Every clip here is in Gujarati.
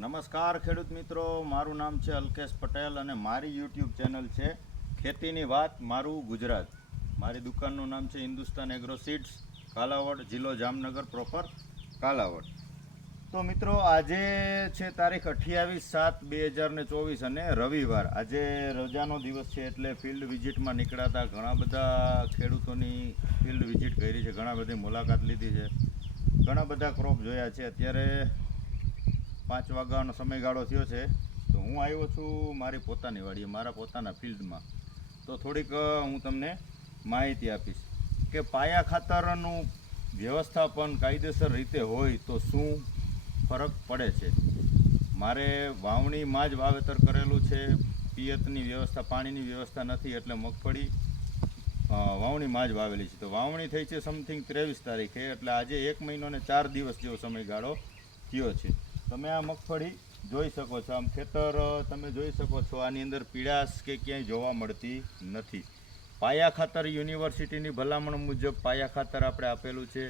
નમસ્કાર ખેડૂત મિત્રો, મારું નામ છે અલ્કેશ પટેલ અને મારી યુટ્યુબ ચેનલ છે ખેતીની વાત મારું ગુજરાત. મારી દુકાનનું નામ છે હિન્દુસ્તાન એગ્રો સીડ્સ, કાલાવડ, જિલ્લો જામનગર, પ્રોપર કાલાવડ. તો મિત્રો, આજે છે તારીખ 28/7/2024 અને રવિવાર. આજે રજાનો દિવસ છે એટલે ફિલ્ડ વિઝિટમાં નીકળ્યા હતા. ઘણા બધા ખેડૂતોની ફિલ્ડ વિઝિટ કરી છે, ઘણા બધી મુલાકાત લીધી છે, ઘણા બધા ક્રોપ જોયા છે. અત્યારે 5 વાગ્યાનો સમયગાળો થયો છે તો હું આવ્યો છું મારી પોતાની વાડીએ, મારા પોતાના ફિલ્ડમાં. તો થોડીક હું તમને માહિતી આપીશ કે પાયા ખાતરનું વ્યવસ્થાપન કાયદેસર રીતે હોય તો શું ફરક પડે છે. મારે વાવણીમાં જ વાવેતર કરેલું છે, પિયતની વ્યવસ્થા, પાણીની વ્યવસ્થા નથી, એટલે મગફળી વાવણીમાં જ વાવેલી છે. તો વાવણી થઈ છે સમથિંગ 23 તારીખે, એટલે આજે 1 મહિનો ને 4 દિવસ જેવો સમયગાળો થયો છે. તમે આ મગફળી જોઈ શકો છો, આમ ખેતર તમે જોઈ શકો છો. આની અંદર પીળાશ કે ક્યાંય જોવા મળતી નથી. પાયા ખાતર યુનિવર્સિટીની ભલામણ મુજબ પાયા ખાતર આપણે આપેલું છે.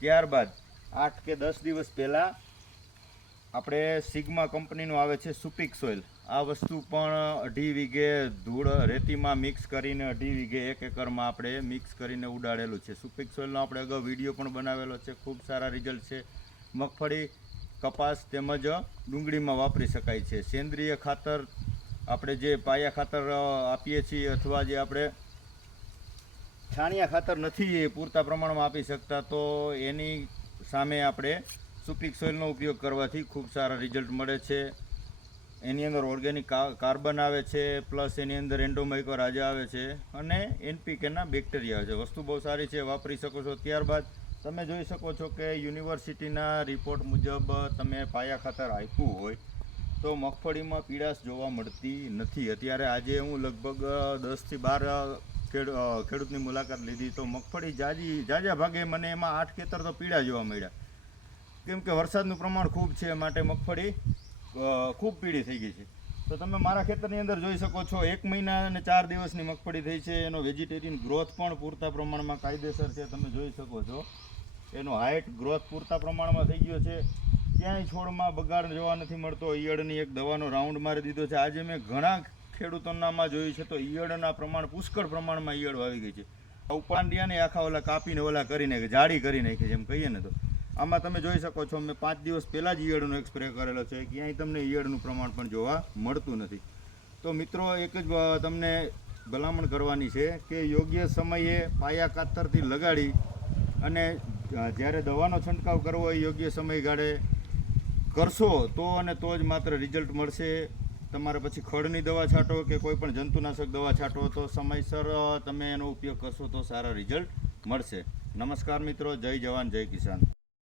ત્યારબાદ 8 કે 10 દિવસ પહેલાં આપણે સિગ્મા કંપનીનું આવે છે સુપિક સોઇલ, આ વસ્તુ પણ 2.5 વીઘે ધૂળ રેતીમાં મિક્સ કરીને 2.5 વીઘે 1 એકરમાં આપણે મિક્સ કરીને ઉડાડેલું છે. સુપિક સોઇલનો આપણે અગાઉ વિડીયો પણ બનાવેલો છે, ખૂબ સારા રિઝલ્ટ છે. મગફળી, કપાસ તેમજ ડુંગળીમાં વાપરી શકાય છે. સેન્દ્રિય ખાતર આપણે જે પાયા ખાતર આપીએ છીએ અથવા જે આપણે છાણિયા ખાતર નથી પૂરતા પ્રમાણમાં આપી શકતા, તો એની સામે આપણે સુપિક સોઇલનો ઉપયોગ કરવાથી ખૂબ સારા રિઝલ્ટ મળે છે. એની અંદર ઓર્ગેનિક કાર્બન આવે છે, પ્લસ એની અંદર એન્ડોમાઇકોરાઝા આવે છે અને એનપીકેના બેક્ટેરિયા આવે છે. વસ્તુ બહુ સારી છે, વાપરી શકો છો. ત્યારબાદ તમે જોઈ શકો છો કે યુનિવર્સિટીના રિપોર્ટ મુજબ તમે પાયા ખાતર આપ્યું હોય તો મગફળીમાં પીળાશ જોવા મળતી નથી. અત્યારે આજે હું લગભગ 10 થી 12 ખેડૂતની મુલાકાત લીધી તો મગફળી જાજા ભાગે મને એમાં 8 ખેતર તો પીળા જોવા મળ્યા, કેમ કે વરસાદનું પ્રમાણ ખૂબ છે, માટે મગફળી ખૂબ પીળી થઈ ગઈ છે. તો તમે મારા ખેતરની અંદર જોઈ શકો છો, 1 મહિના અને 4 દિવસની મગફળી થઈ છે. એનો વેજીટેરિયન ગ્રોથ પણ પૂરતા પ્રમાણમાં કાયદેસર છે, તમે જોઈ શકો છો. એનો હાઇટ ગ્રોથ પૂરતા પ્રમાણમાં થઈ ગયો છે. ક્યાંય છોડમાં બગાડ જોવા નથી મળતો. ઈયળની એક દવાનો રાઉન્ડ મારી દીધો છે. આજે મેં ઘણા ખેડૂતોનામાં જોયું છે તો ઈયળના પ્રમાણ પુષ્કળ પ્રમાણમાં ઈયળ આવી ગઈ છે. ઉપાંડિયાને આખા ઓલા કાપીને ઓલા કરી નાખે, જાડી કરી નાખી છે એમ કહીએ ને. તો આમાં તમે જોઈ શકો છો, મેં 5 દિવસ પહેલાં જ ઈયળનો એક સ્પ્રે કરેલો છે. ક્યાંય તમને ઈયળનું પ્રમાણ પણ જોવા મળતું નથી. તો મિત્રો, એક જ તમને ભલામણ કરવાની છે કે યોગ્ય સમયે પાયા ખાતરથી લગાડી અને જ્યારે દવાનો છંટકાવ કરવો હોય યોગ્ય સમયગાળે કરશો તો અને તો જ માત્ર રિઝલ્ટ મળશે. તમારે પછી ખડની દવા છાંટો કે કોઈ પણ જંતુનાશક દવા છાંટો તો સમયસર તમે એનો ઉપયોગ કરશો તો સારા રિઝલ્ટ મળશે. નમસ્કાર મિત્રો, જય જવાન જય કિસાન.